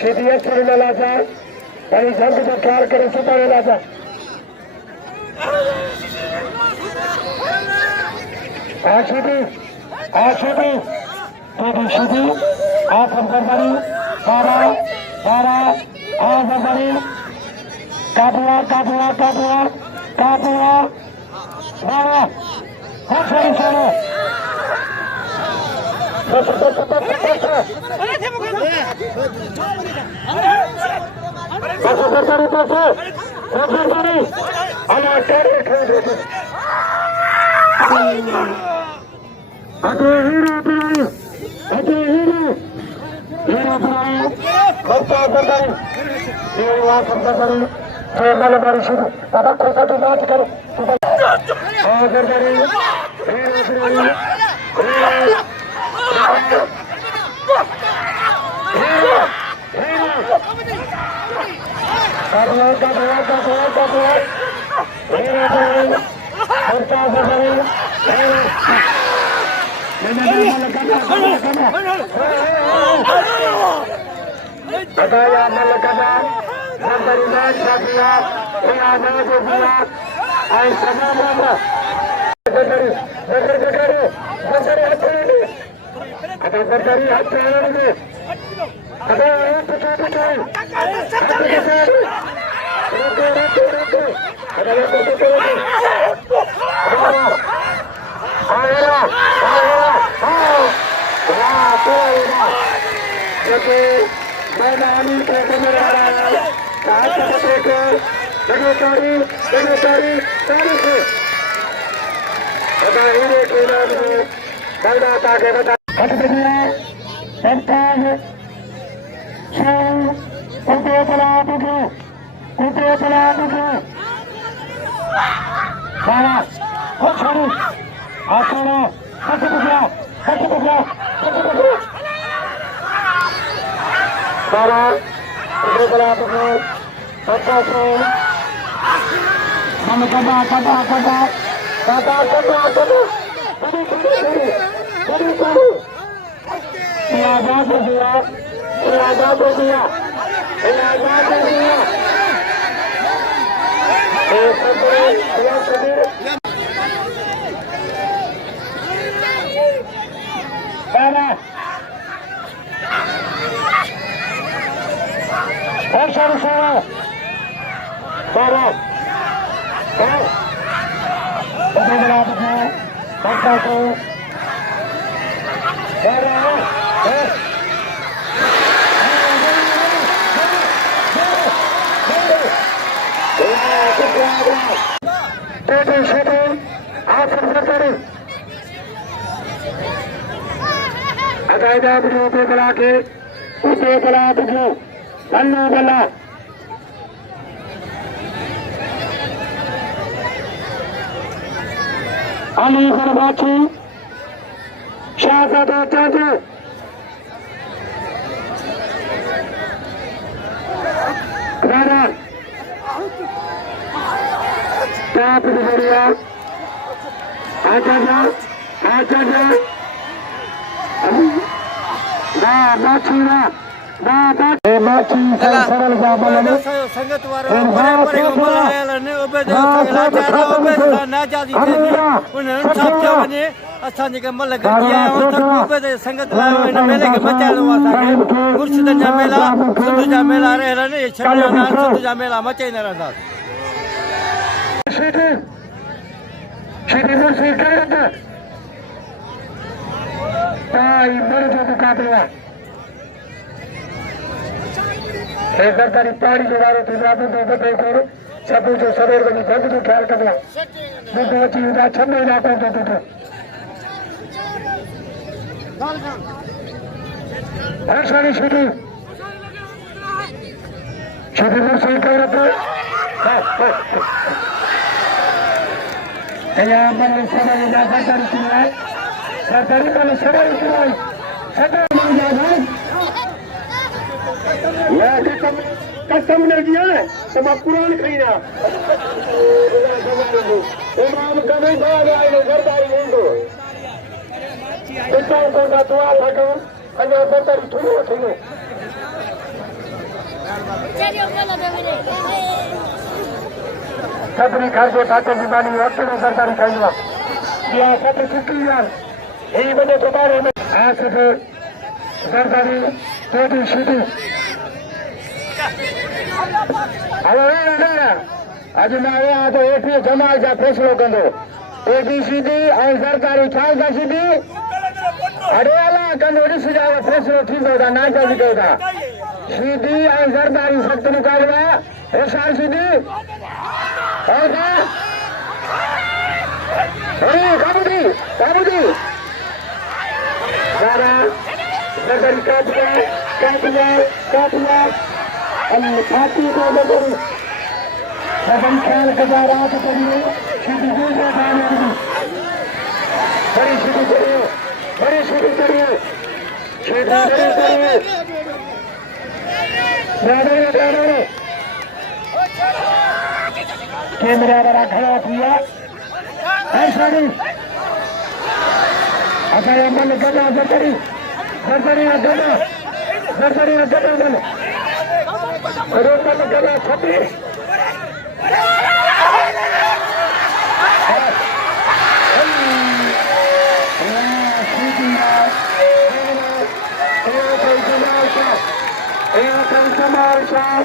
शेदी अक्सर लाजा भाई जंग जो ख्याल करे सुबह लाजा शेदी शेदी सरदारी बारा बारा सरदारी काबुआ काबुआ काबुआ काबुआ बारा बहुत सारी सारा संगत वारो बड़े बड़े मलायल ने ओबे दे लाचारा ओबे ना जादी थे उन सब जो बने असा जे मल गया ओबे दे संगत वारो इन मेले के मचालो वासा के मुर्शिद जा मेला सिंध जा मेला रह रहे ने छड़ो ना सिंध जा मेला मचे न रहंदा शेदी मुर्शिद करे ताई मर जो मुकाबला सरदारी पहाड़ी जो वारो थी रात में बदे करो सब जो सवेर बनी जग जो ख्याल करला मुझे अच्छी उदा छन्ने इलाकों तो हर सारी शेदी शेदी मुर्शिद करे तो या मन सदा या सरकारी चुनाव सरकारी मन सदा चुनाव सदा मन जाए या कसम ने दिया है तो मैं कुरान खरीदा इमाम कभी बाहर आए सरकारी हिंदू इतना को दुआ थको अजा सरकारी चुनाव थी सभी खासे पाते जीवानी वक्त में सरकारी खाइवा या सब सुखी यार यही वजह के बारे में आज से सरकारी टोटी शीटी आज मैं आया तो एक जमाल जा फैसलो कंदो टोटी शीटी और सरकारी छाल जा शीटी अरे अला कंदो ॾिस जा फैसलो थींदो था ना जा था शीटी और सरकारी सख्त मुकाबला होशियार शीटी काबूदी सारा सरकारी काटिया छाती को सदन ख्याल गुजारा तो करिए बड़ी शुरू करिए कैमरा बड़ा खड़ा किया ऐसा नहीं अच्छा ये मन गदा सरकारी गदा मन रोकन गदा छपी जमाल शाह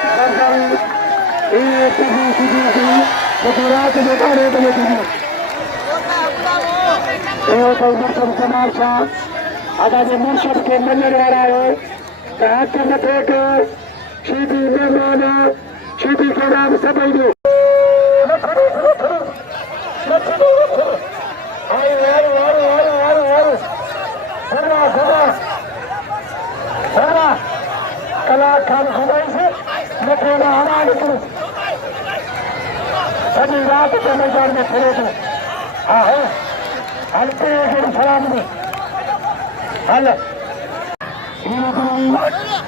सरकारी गुजरात में खड़े बने जमाल शाह अदा जो मुर्शद के मंजर वाला है हाथ मथे के शीदी मेहमान शीदी के नाम सभी दो कला खान घुमाई से मथेरा हमारे सभी रात के मैदान में खड़े थे हाँ है हल्के सलाम में हल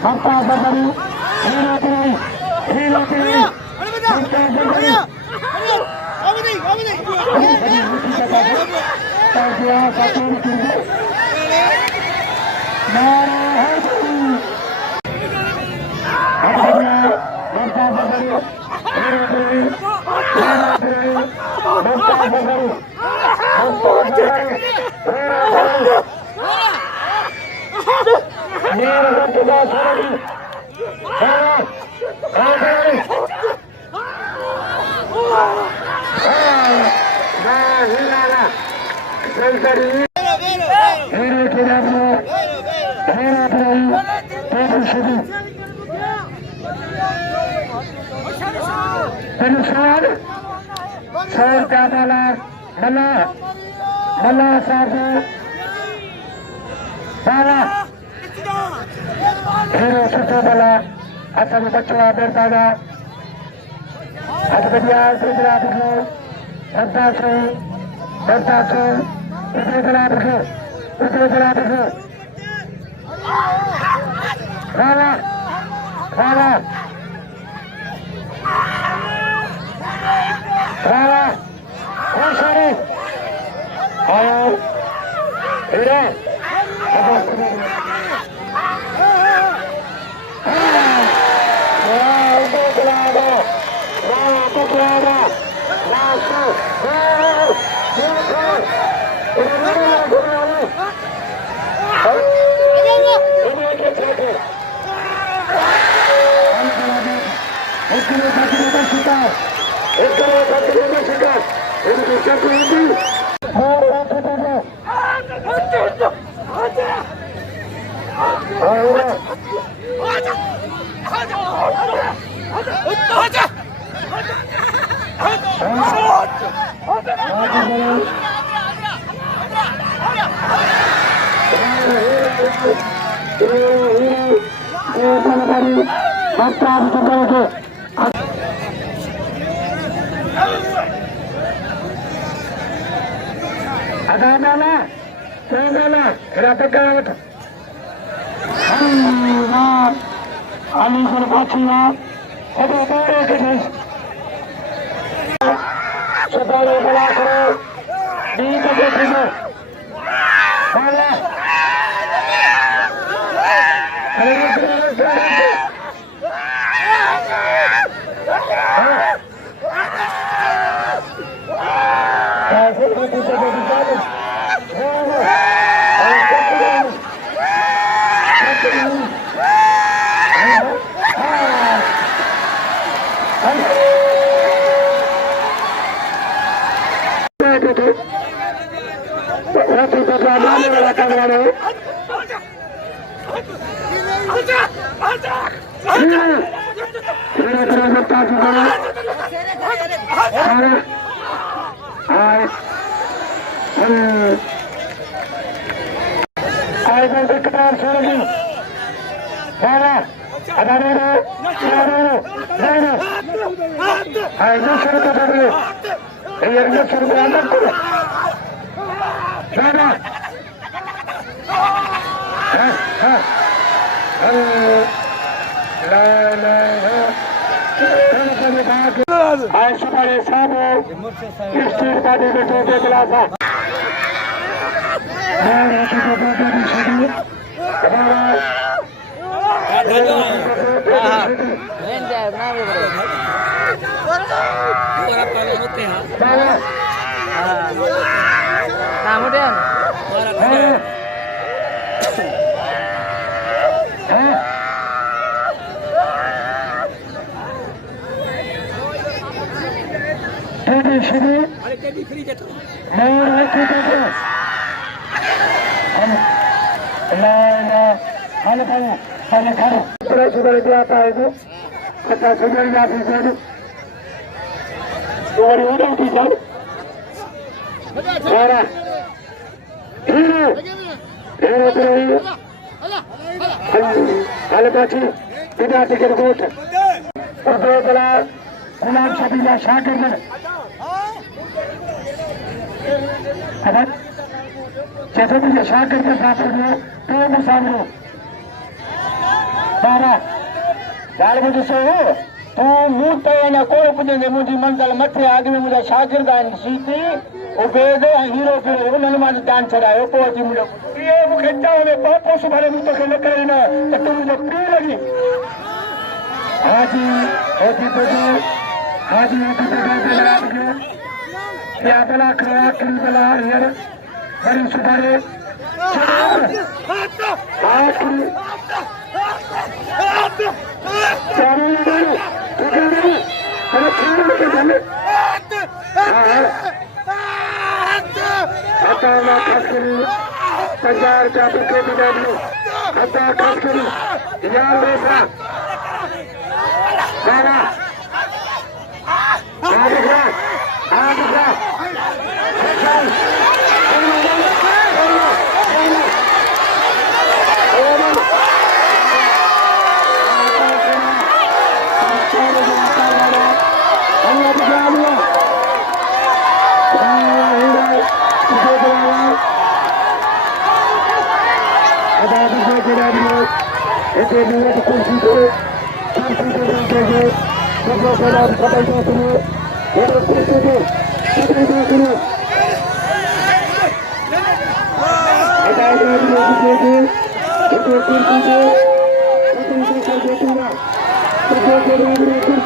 ममता बदरी Mela साहब हीरो सुठो भला असां बचड़ा बेरता जा अॼु बढ़िया गुजरात खे बरदासो गुजरात खे वाह शरीफ आयो हीरा ada Mela, Mela, kereta kereta. Ali Sarvachina, ada boleh kita. Sebagai Malakhiro, di tempat ini, Mela. मुझी मंजिल मथे आगे में मुझा शागिर्द आहिनि सीती उबेद ऐं हीरो फिरो उन्हनि मां ध्यानु छॾायो पोइ अची मुंहिंजो इहे मूंखे चवंदे पापो सुभाणे मूं तोखे न करे न त तूं मुंहिंजो पीउ लॻी हाजी होती तुझे हाजी होती तुझे या मलाखरा आखिरी बला हींअर वरी सुभाणे आखिरी हजार का विकेट डाली हता खास करी यार बेटा बाबा आदिगा itu dia kunci itu dalam kapal itu itu itu